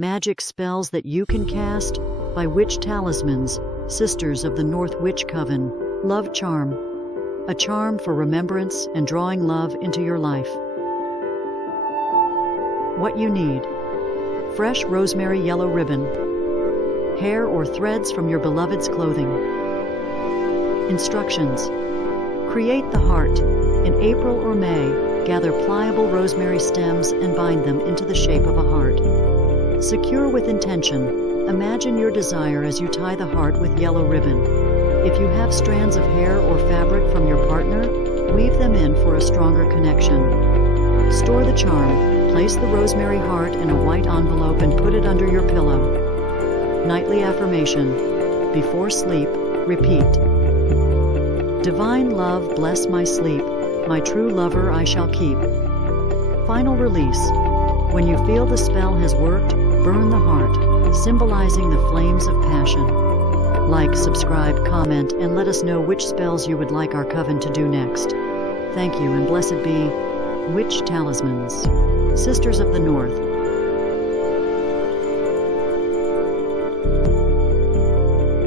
Magic spells that you can cast by Witch Talismans, Sisters of the North Witch Coven. Love Charm. A charm for remembrance and drawing love into your life. What you need: fresh rosemary yellow ribbon, hair or threads from your beloved's clothing. Instructions: create the heart. In April or May, gather pliable rosemary stems and bind them into the shape of a heart. Secure with intention. Imagine your desire as you tie the heart with yellow ribbon. If you have strands of hair or fabric from your partner, weave them in for a stronger connection. Store the charm. Place the rosemary heart in a white envelope and put it under your pillow. Nightly affirmation. Before sleep, repeat: Divine love bless my sleep, my true lover I shall keep. Final release. When you feel the spell has worked, burn the heart, symbolizing the flames of passion. Like, subscribe, comment, and let us know which spells you would like our coven to do next. Thank you, and blessed be Witch Talismans, Sisters of the North.